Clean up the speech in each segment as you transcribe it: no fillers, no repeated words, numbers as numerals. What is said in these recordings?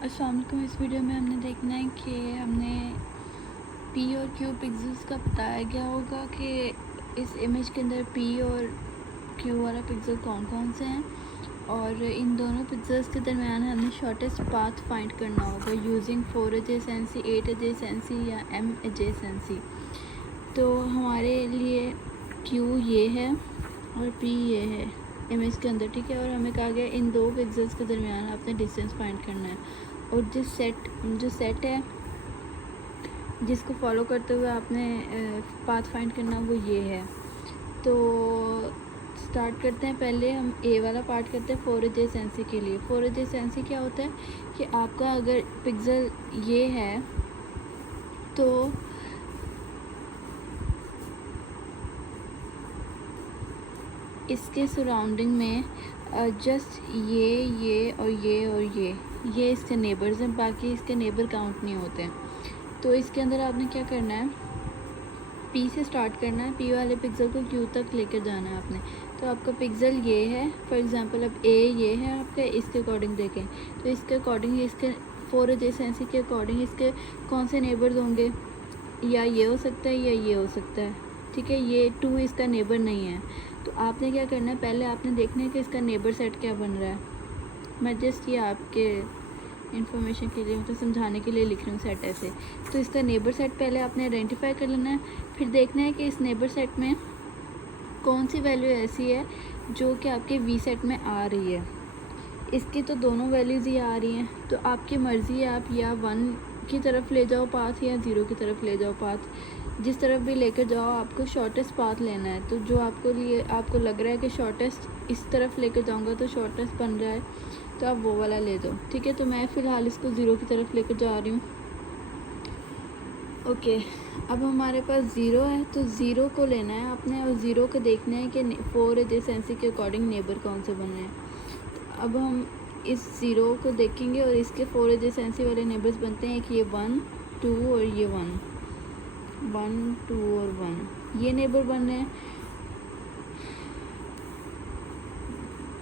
अस्सलाम वालेकुम। इस वीडियो में हमने देखना है कि हमने पी और क्यू पिक्सेल्स का बताया गया होगा कि इस इमेज के अंदर पी और क्यू वाला पिक्सल कौन कौन से हैं और इन दोनों पिक्सेल्स के दरमियान हमें शॉर्टेस्ट पाथ फाइंड करना होगा यूजिंग 4 एजेसेंसी, 8 एजेसेंसी या m एजेसेंसी। तो हमारे लिए क्यू ये है और पी ये है इमेज के अंदर, ठीक है। और हमें कहा गया इन दो पिक्सेल्स के दरमियान आपने डिस्टेंस फाइंड करना है और जो सेट है जिसको फॉलो करते हुए आपने पाथ फाइंड करना वो ये है। तो स्टार्ट करते हैं। पहले हम ए वाला पार्ट करते हैं 4 एजेसेंसी के लिए। 4 एजेसेंसी क्या होता है कि आपका अगर पिक्सल ये है तो इसके सराउंडिंग में जस्ट ये और ये इसके नेबर्स हैं, बाकी इसके नेबर काउंट नहीं होते हैं। तो इसके अंदर आपने क्या करना है, पी से स्टार्ट करना है, पी वाले पिक्सल को क्यू तक लेकर जाना है आपने। तो आपका पिक्सल ये है, फॉर एग्जांपल अब ए ये है आपका, इसके अकॉर्डिंग देखें तो इसके अकॉर्डिंग इसके 4 एजेसेंसी के अकॉर्डिंग इसके कौन से नेबर्स होंगे, या ये हो सकता है या ये हो सकता है, ठीक है। ये 2 इसका नेबर नहीं है। तो आपने क्या करना है, पहले आपने देखना है कि इसका नेबर सेट क्या बन रहा है। मैं जस्ट ये आपके इन्फॉर्मेशन के लिए मतलब समझाने के लिए लिख रही हूँ सेट ऐसे। तो इसका नेबर सेट पहले आपने आइडेंटिफाई कर लेना है, फिर देखना है कि इस नेबर सेट में कौन सी वैल्यू ऐसी है जो कि आपके वी सेट में आ रही है। इसकी तो दोनों वैल्यूज़ ही आ रही हैं, तो आपकी मर्ज़ी है, आप या 1 की तरफ ले जाओ पाथ या 0 की तरफ ले जाओ पाथ। जिस तरफ भी लेकर जाओ आपको शॉर्टेस्ट पाथ लेना है। तो जो आपको लग रहा है कि शॉर्टेस्ट इस तरफ लेकर जाऊंगा तो शॉर्टेस्ट बन रहा है, तो आप वो वाला ले दो, ठीक है। तो मैं फ़िलहाल इसको 0 की तरफ लेकर जा रही हूँ। ओके, अब हमारे पास 0 है तो 0 को लेना है आपने और 0 को देखना है कि 4 एजेसेंसी के अकॉर्डिंग नेबर कौन से बने हैं। तो अब हम इस 0 को देखेंगे और इसके 4 एजेसेंसी वाले नेबर्स बनते हैं, एक ये 1 2 और ये 1 2 और 1 ये नेबर बन रहे हैं।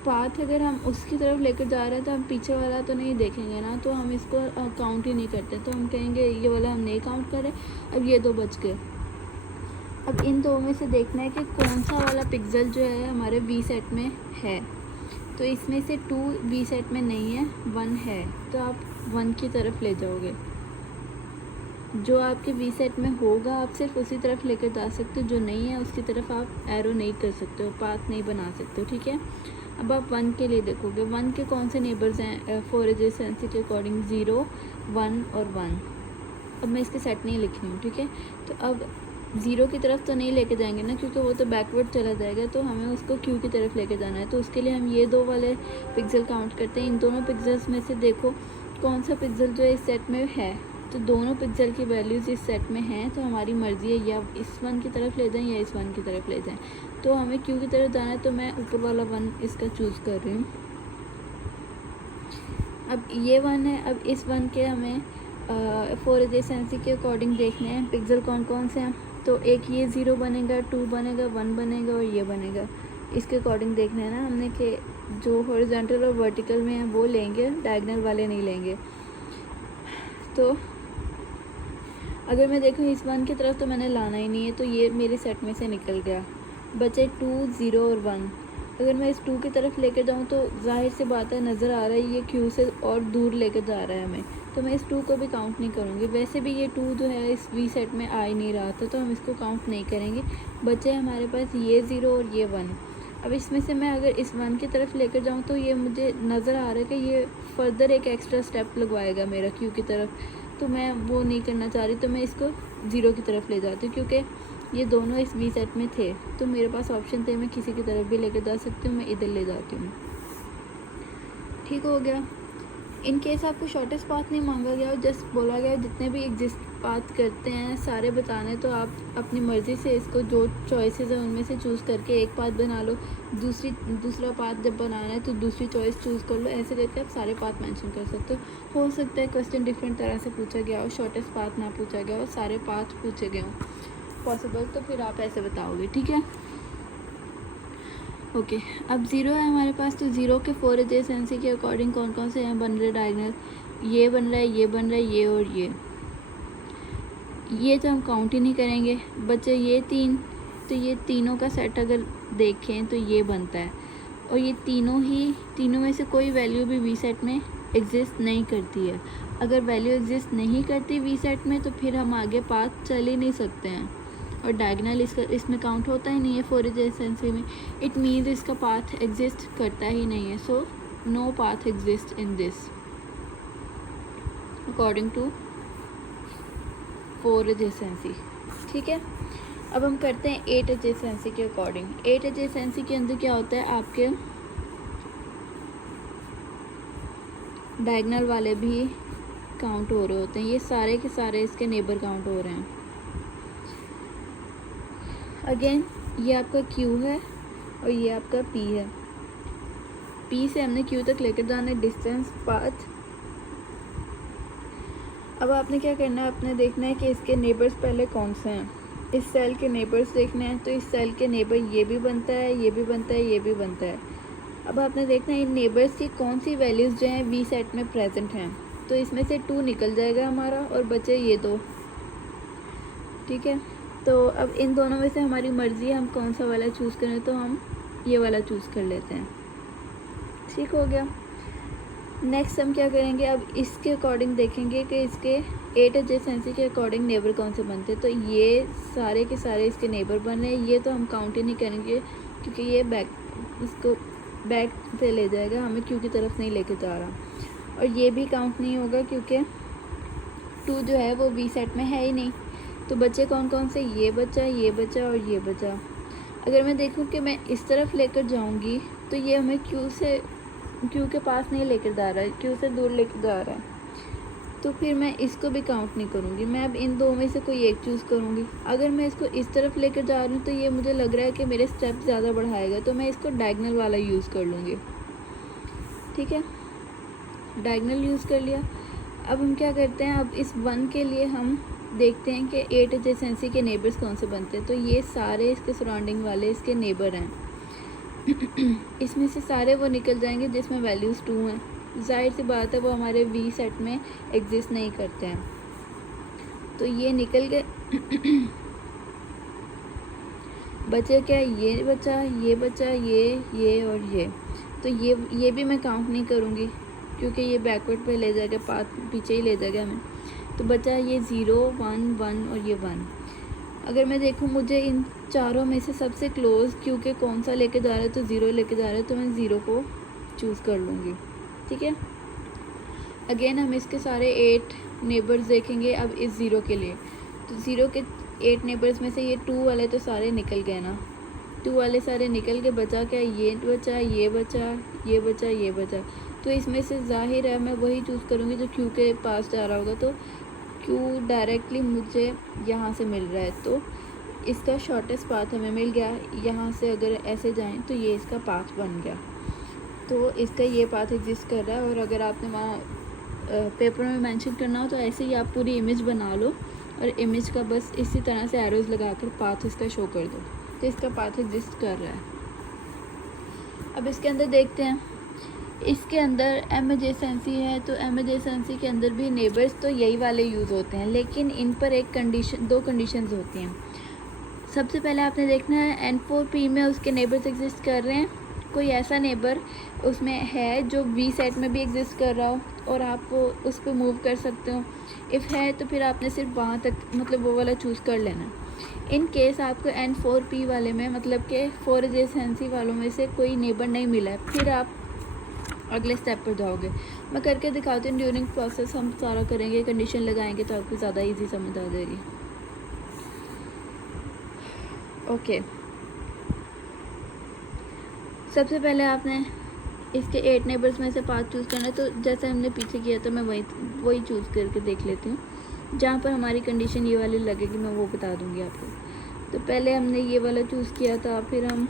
पाथ अगर हम उसकी तरफ लेकर जा रहे हैं तो हम पीछे वाला तो नहीं देखेंगे ना, तो हम इसको काउंट ही नहीं करते। तो हम कहेंगे ये वाला हम नहीं काउंट करें। अब ये 2 बच गए। अब इन दो में से देखना है कि कौन सा वाला पिक्सल जो है हमारे वी सेट में है। तो इसमें से 2 वी सेट में नहीं है, 1 है, तो आप 1 की तरफ ले जाओगे। जो आपके वी सेट में होगा आप सिर्फ उसी तरफ लेकर जा सकते हो, जो नहीं है उसकी तरफ आप एरो नहीं कर सकते हो, पाथ नहीं बना सकते हो, ठीक है। अब आप 1 के लिए देखोगे, 1 के कौन से नेबर्स हैं 4 एजेसेंसी के अकॉर्डिंग, 0 1 और 1। अब मैं इसके सेट नहीं लिख रही हूँ, ठीक है। तो अब 0 की तरफ तो नहीं लेके जाएंगे ना, क्योंकि वो तो बैकवर्ड चला जाएगा, तो हमें उसको क्यू की तरफ लेके जाना है। तो उसके लिए हम ये 2 वाले पिक्सल काउंट करते हैं। इन दोनों पिक्सल्स में से देखो कौन सा पिक्सल जो है इस सेट में है। तो दोनों पिक्सल की वैल्यूज़ इस सेट में हैं, तो हमारी मर्ज़ी है या इस 1 की तरफ ले जाएं या इस 1 की तरफ ले जाएं। तो हमें क्यू की तरफ जाना है, तो मैं ऊपर वाला 1 इसका चूज़ कर रही हूँ। अब ये 1 है, अब इस 1 के हमें 4 एजेसेंसी के अकॉर्डिंग देखने हैं पिक्सल कौन कौन से हैं। तो एक ये 0 बनेगा, 2 बनेगा, 1 बनेगा और ये बनेगा। इसके अकॉर्डिंग देखना है ना हमने कि जो हॉरिजॉन्टल और वर्टिकल में है वो लेंगे, डायगोनल वाले नहीं लेंगे। तो अगर मैं देखूँ इस 1 की तरफ तो मैंने लाना ही नहीं है, तो ये मेरे सेट में से निकल गया। बचे 2 0 और 1। अगर मैं इस 2 की तरफ लेकर जाऊँ तो जाहिर सी बात है, नज़र आ रहा है ये क्यू से और दूर लेकर जा रहा है हमें, तो मैं इस 2 को भी काउंट नहीं करूँगी। वैसे भी ये 2 जो है इस वी सेट में आ ही नहीं रहा था, तो हम इसको काउंट नहीं करेंगे। बचे हमारे पास ये 0 और ये 1। अब इसमें से मैं अगर इस 1 की तरफ लेकर जाऊँ तो ये मुझे नज़र आ रहा है कि ये फर्दर एक एक्स्ट्रा स्टेप लगवाएगा मेरा क्यू की तरफ, तो मैं वो नहीं करना चाह रही। तो मैं इसको 0 की तरफ ले जाती हूँ, क्योंकि ये दोनों इस वी सेट में थे, तो मेरे पास ऑप्शन थे, मैं किसी की तरफ भी लेकर जा सकती हूँ, मैं इधर ले जाती हूँ। ठीक हो गया। इन केस आपको शॉर्टेस्ट पाथ नहीं मांगा गया और जस्ट बोला गया जितने भी एग्जिस्ट पाथ करते हैं सारे बताने, तो आप अपनी मर्ज़ी से इसको जो चॉइसेस हैं उनमें से चूज़ करके एक पाथ बना लो। दूसरा पाथ जब बनाना है तो दूसरी चॉइस चूज़ कर लो। ऐसे करके आप सारे पाथ मेंशन कर सकते हो सकता है क्वेश्चन डिफरेंट तरह से पूछा गया हो, शॉर्टेस्ट पाथ ना पूछा गया हो, सारे पाथ पूछे गए हों पॉसिबल, तो फिर आप ऐसे बताओगे, ठीक है। ओके, अब 0 है हमारे पास, तो 0 के 4 एजेसेंसी के अकॉर्डिंग कौन कौन से हैं बन रहे डायगोनल। ये बन रहा है, ये बन रहा है, ये और ये तो हम काउंट ही नहीं करेंगे बच्चे। ये 3, तो ये तीनों का सेट अगर देखें तो ये बनता है, और ये तीनों में से कोई वैल्यू भी वी सेट में एग्जिस्ट नहीं करती है। अगर वैल्यू एग्जिस्ट नहीं करती वी सेट में तो फिर हम आगे पाथ चल ही नहीं सकते हैं, और डायगोनल इसमें काउंट होता ही नहीं है फोर एडजेसेंसी में। इट मीन्स इसका पाथ एग्जिस्ट करता ही नहीं है। So no path exist in this according to four adjacency. ठीक है, अब हम करते हैं 8 एडजेसेंसी के अकॉर्डिंग। 8 एडजेसेंसी के अंदर क्या होता है, आपके डायगोनल वाले भी काउंट हो रहे होते हैं। ये सारे के सारे इसके नेबर काउंट हो रहे हैं। अगेन ये आपका Q है और ये आपका P है। P से हमने Q तक लेकर जाना है डिस्टेंस पाथ। अब आपने क्या करना है, आपने देखना है कि इसके नेबर्स पहले कौन से हैं। इस सेल के नेबर्स देखने हैं, तो इस सेल के नेबर ये भी बनता है, ये भी बनता है, ये भी बनता है। अब आपने देखना है इन नेबर्स की कौन सी वैल्यूज़ जो हैं वी सेट में प्रेजेंट हैं। तो इसमें से 2 निकल जाएगा हमारा और बचे ये 2। ठीक है, तो अब इन दोनों में से हमारी मर्ज़ी है हम कौन सा वाला चूज़ करें, तो हम ये वाला चूज़ कर लेते हैं। ठीक हो गया। नेक्स्ट हम क्या करेंगे, अब इसके अकॉर्डिंग देखेंगे कि इसके 8 एडजेसेंसी के अकॉर्डिंग नेबर कौन से बनते हैं। तो ये सारे के सारे इसके नेबर बन रहे हैं। ये तो हम काउंट ही नहीं करेंगे क्योंकि ये इसको बैक से ले जाएगा, हमें क्यू की तरफ नहीं लेके जा रहा। और ये भी काउंट नहीं होगा क्योंकि 2 जो है वो वी सेट में है ही नहीं। तो बचे कौन कौन से, ये बचा, ये बचा और ये बचा। अगर मैं देखूँ कि मैं इस तरफ लेकर जाऊँगी तो ये हमें क्यू के पास नहीं लेकर जा रहा है, क्यू से दूर लेकर जा रहा है। तो फिर मैं इसको भी काउंट नहीं करूँगी। मैं अब इन 2 में से कोई एक चूज़ करूँगी। अगर मैं इसको इस तरफ लेकर जा रही हूँ तो ये मुझे लग रहा है कि मेरे स्टेप ज़्यादा बढ़ाएगा, तो मैं इसको डायगोनल वाला यूज़ कर लूँगी। ठीक है, डायगोनल यूज़ कर लिया। अब हम क्या करते हैं, अब इस 1 के लिए हम देखते हैं कि 8 एडजेसेंसी के नेबर्स कौन से बनते हैं। तो ये सारे इसके सराउंडिंग वाले इसके नेबर हैं। इसमें से सारे वो निकल जाएंगे जिसमें वैल्यूज़ 2 हैं। जाहिर सी बात है वो हमारे वी सेट में एग्जिस्ट नहीं करते हैं। तो ये निकल गए। बचे क्या, ये बचा, ये बचा, ये और ये। तो ये भी मैं काउंट नहीं करूँगी क्योंकि ये बैकवर्ड पे ले जाएगा, पाथ पीछे ही ले जाएगा हमें। तो बचा ये 0, 1, 1 और ये 1। अगर मैं देखूँ मुझे इन चारों में से सबसे क्लोज क्योंकि कौन सा लेके जा रहा है, तो 0 लेके जा रहा है, तो मैं 0 को चूज़ कर लूँगी। ठीक है, अगेन हम इसके सारे 8 नेबर्स देखेंगे अब इस 0 के लिए। तो 0 के 8 नेबर्स में से ये 2 वाले तो सारे निकल गए ना, 2 वाले सारे निकल के बचा क्या, ये बचा, ये बचा, ये बचा, ये बचा। तो इसमें से जाहिर है मैं वही चूज़ करूँगी जो क्यू के पास जा रहा होगा। तो क्यू डायरेक्टली मुझे यहाँ से मिल रहा है, तो इसका शॉर्टेस्ट पाथ हमें मिल गया। यहाँ से अगर ऐसे जाएं तो ये इसका पाथ बन गया। तो इसका ये पाथ एग्जिस्ट कर रहा है। और अगर आपने वहाँ पेपर में मेंशन करना हो तो ऐसे ही आप पूरी इमेज बना लो और इमेज का बस इसी तरह से एरोज़ लगाकर पाथ इसका शो कर दो, तो इसका पाथ एग्जिस्ट कर रहा है। अब इसके अंदर देखते हैं, इसके अंदर एम एडजेसेंसी है। तो एम एडजेसेंसी के अंदर भी नेबर्स तो यही वाले यूज़ होते हैं, लेकिन इन पर एक कंडीशन, 2 कंडीशंस होती हैं। सबसे पहले आपने देखना है N4P में उसके नेबर्स एग्जिस्ट कर रहे हैं, कोई ऐसा नेबर उसमें है जो वी सेट में भी एग्जिस्ट कर रहा हो और आप उस पर मूव कर सकते हो। इफ़ है तो फिर आपने सिर्फ वहाँ तक मतलब वो वाला चूज़ कर लेना। इन केस आपको N4P वाले में मतलब कि 4 एडजेसेंसी वालों में से कोई नेबर नहीं मिला है, फिर आप अगले स्टेप पर जाओगे। मैं करके दिखाती हूँ, ड्यूरिंग प्रोसेस हम सारा करेंगे, कंडीशन लगाएंगे तो आपको ज़्यादा इजी समझ आ जाएगी। ओके, सबसे पहले आपने इसके 8 नेबर्स में से 5 चूज़ करना है। तो जैसे हमने पीछे किया था मैं वही चूज़ करके देख लेती हूँ। जहाँ पर हमारी कंडीशन ये वाली लगेगी मैं वो बता दूँगी आपको। तो पहले हमने ये वाला चूज़ किया था, फिर हम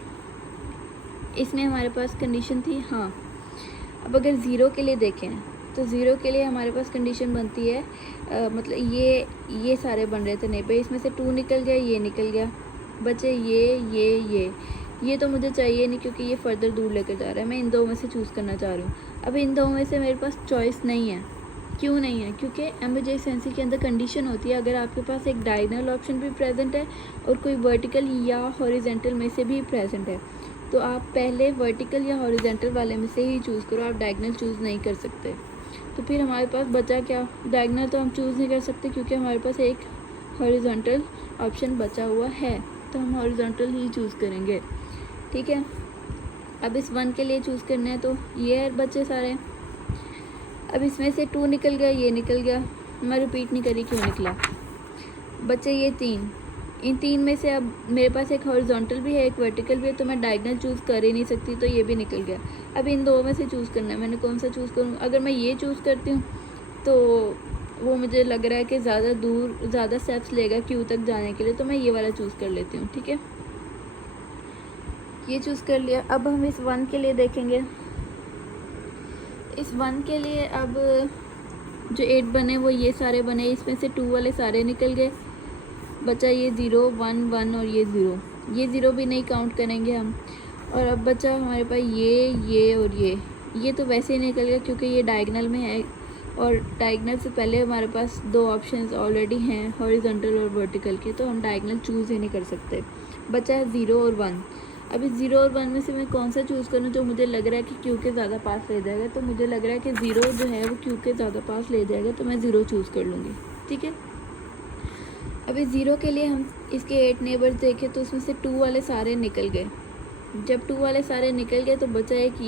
इसमें हमारे पास कंडीशन थी हाँ। अब अगर 0 के लिए देखें तो 0 के लिए हमारे पास कंडीशन बनती है मतलब ये सारे बन रहे थे नेबर, इसमें से 2 निकल गया, ये निकल गया, बचे ये तो मुझे चाहिए नहीं क्योंकि ये फर्दर दूर लेकर जा रहा है। मैं इन 2 में से चूज़ करना चाह रही हूँ। अब इन 2 में से मेरे पास चॉइस नहीं है, क्यों नहीं है? क्योंकि एमजेसेंसी के अंदर कंडीशन होती है, अगर आपके पास एक डायगोनल ऑप्शन भी प्रेजेंट है और कोई वर्टिकल या हॉरिजेंटल में से भी प्रेजेंट है, तो आप पहले वर्टिकल या हॉरिजेंटल वाले में से ही चूज़ करो, आप डायगोनल चूज़ नहीं कर सकते। तो फिर हमारे पास बचा क्या? डायगोनल तो हम चूज़ नहीं कर सकते क्योंकि हमारे पास एक हॉरिजॉन्टल ऑप्शन बचा हुआ है, तो हम हॉरिजॉन्टल ही चूज़ करेंगे। ठीक है, अब इस 1 के लिए चूज़ करना है, तो ये बच्चे सारे। अब इसमें से 2 निकल गया, ये निकल गया, मैं रिपीट नहीं करी क्यों निकला। बच्चे ये 3, इन 3 में से अब मेरे पास एक हॉरिजॉन्टल भी है, एक वर्टिकल भी है, तो मैं डायगोनल चूज़ कर ही नहीं सकती, तो ये भी निकल गया। अब इन 2 में से चूज़ करना है, मैंने कौन सा चूज़ करूँ। अगर मैं ये चूज़ करती हूँ तो वो मुझे लग रहा है कि ज़्यादा स्टेप्स लेगा क्यू तक जाने के लिए, तो मैं ये वाला चूज़ कर लेती हूँ। ठीक है, ये चूज़ कर लिया। अब हम इस 1 के लिए देखेंगे। इस 1 के लिए अब जो 8 बने वो ये सारे बने, इसमें से 2 वाले सारे निकल गए, बचा ये 0 1 1 और ये 0। ये 0 भी नहीं काउंट करेंगे हम। और अब बचा हमारे पास ये और ये तो वैसे ही निकल गया क्योंकि ये डायगोनल में है, और डायगोनल से पहले हमारे पास 2 ऑप्शंस ऑलरेडी हैं, हॉरिजॉन्टल और वर्टिकल के, तो हम डायगोनल चूज़ ही नहीं कर सकते। बचा है 0 और 1। अब इस 0 और 1 में से मैं कौन सा चूज़ करूँ जो मुझे लग रहा है कि क्यू के ज़्यादा पास ले जाएगा, तो मुझे लग रहा है कि 0 जो है वो क्यू के ज़्यादा पास ले जाएगा, तो मैं 0 चूज़ कर लूँगी। ठीक है, अब इस 0 के लिए हम इसके 8 नेबर्स देखें तो उसमें से 2 वाले सारे निकल गए। जब 2 वाले सारे निकल गए तो बचा है कि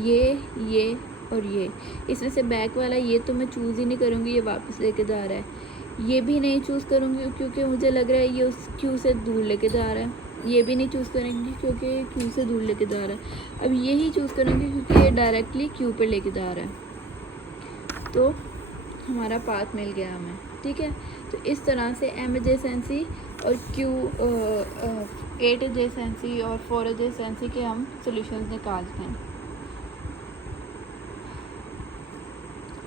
ये और ये। इसमें से बैक वाला ये तो मैं चूज़ ही नहीं करूँगी, ये वापस लेके जा रहा है। ये भी नहीं चूज़ करूँगी क्योंकि मुझे लग रहा है ये उस क्यू से दूर लेके जा रहा है। ये भी नहीं चूज़ करेंगे क्योंकि क्यू से दूर लेके जा रहा है। अब ये ही चूज़ करेंगे क्योंकि ये डायरेक्टली क्यू पे लेके जा रहा है, तो हमारा पाथ मिल गया हमें। ठीक है, तो इस तरह से एम एडजेसेंसी और क्यू 8 एडजेसेंसी और 4 एडजेसेंसी के हम सॉल्यूशंस निकालते हैं।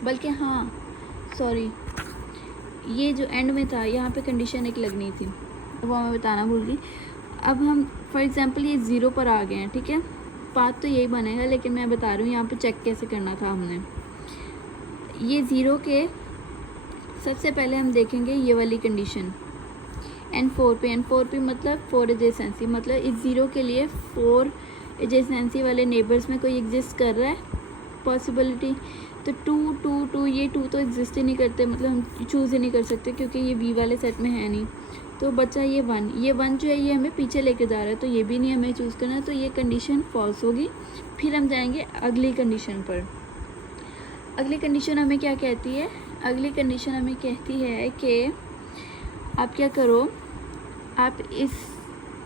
बल्कि हाँ सॉरी, ये जो एंड में था यहाँ पे कंडीशन एक लगनी थी, वो मैं बताना भूल गई। अब हम फॉर एग्जांपल ये 0 पर आ गए हैं। ठीक है, पाथ तो यही बनेगा, लेकिन मैं बता रही हूँ यहाँ पे चेक कैसे करना था हमने। ये 0 के सबसे पहले हम देखेंगे ये वाली कंडीशन N4 पे। N4 पे मतलब 4 एडजेसेंसी, मतलब इस 0 के लिए 4 एडजेसेंसी वाले नेबर्स में कोई एग्जिस्ट कर रहा है पॉसिबिलिटी, तो 2 2 2 ये 2 तो एग्जिस्ट ही नहीं करते, मतलब हम चूज़ ही नहीं कर सकते क्योंकि ये V वाले सेट में है नहीं। तो बचा ये 1, ये 1 जो है ये हमें पीछे लेके जा रहा है, तो ये भी नहीं हमें चूज़ करना, तो ये कंडीशन फॉल्स होगी। फिर हम जाएंगे अगली कंडीशन पर। अगली कंडीशन हमें क्या कहती है? अगली कंडीशन हमें कहती है कि आप क्या करो, आप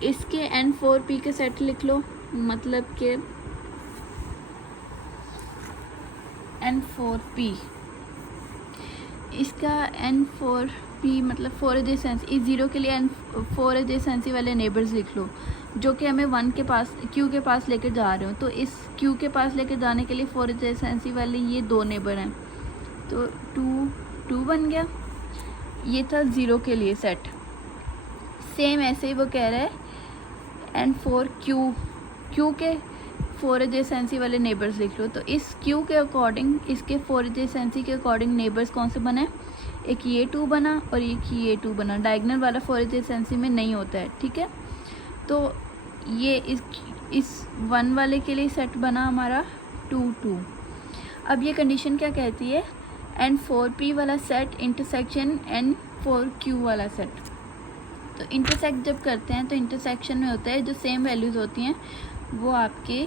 इसके N4P के सेट लिख लो, मतलब कि N4P, इसका N4P मतलब 4 एडजेसेंसी, इस 0 के लिए 4 एडजेसेंसी वाले नेबर्स लिख लो जो कि हमें 1 के पास Q के पास लेकर जा रहे हो। तो इस Q के पास लेकर जाने के लिए 4 एडजेसेंसी वाले ये 2 नेबर हैं, तो 2 बन गया। ये था 0 के लिए सेट। सेम ऐसे ही वो कह रहा है N4Q के 4 एडजेसेंसी वाले नेबर्स लिख लो। तो इस Q के अकॉर्डिंग, इसके 4 एडजेसेंसी के अकॉर्डिंग नेबर्स कौन से बने? एक ये 2 बना और एक ये 2 बना। डायगोनल वाला 4 एडजेसेंसी में नहीं होता है। ठीक है, तो ये इस 1 वाले के लिए सेट बना हमारा 2 2। अब ये कंडीशन क्या कहती है? N4P वाला सेट इंटरसेक्शन N4Q वाला सेट। तो इंटरसेक्ट जब करते हैं तो इंटरसेक्शन में होता है जो सेम वैल्यूज़ होती हैं वो आपके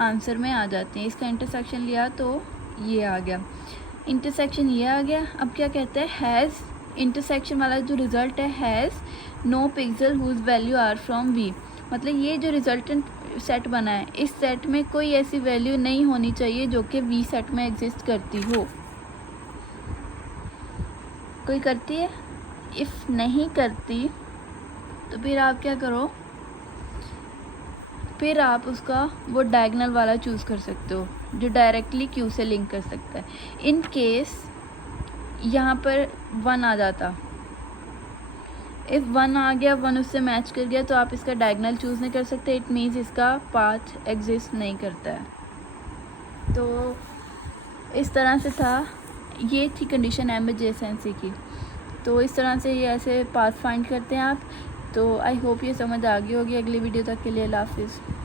आंसर में आ जाती हैं। इसका इंटरसेक्शन लिया तो ये आ गया, इंटरसेक्शन ये आ गया। अब क्या कहते हैं? हैज़, इंटरसेक्शन वाला जो रिज़ल्ट है, has no pixel whose value are from V, मतलब ये जो रिजल्टेंट सेट बना है इस सेट में कोई ऐसी वैल्यू नहीं होनी चाहिए जो कि V सेट में एग्जिस्ट करती हो। कोई करती है? इफ़ नहीं करती तो फिर आप क्या करो, फिर आप उसका वो डायगोनल वाला चूज़ कर सकते हो जो डायरेक्टली Q से लिंक कर सकता है। इन केस यहाँ पर 1 आ जाता, इफ़ 1 आ गया, 1 उससे मैच कर गया, तो आप इसका डायगोनल चूज़ नहीं कर सकते। इट मीन्स इसका पाथ एग्जिस्ट नहीं करता है। तो इस तरह से था ये थी कंडीशन एम एडजेसेंसी की। तो इस तरह से ये ऐसे पाथ फाइंड करते हैं आप। तो आई होप ये समझ आ गई होगी। अगली वीडियो तक के लिए अल्लाह हाफिज़।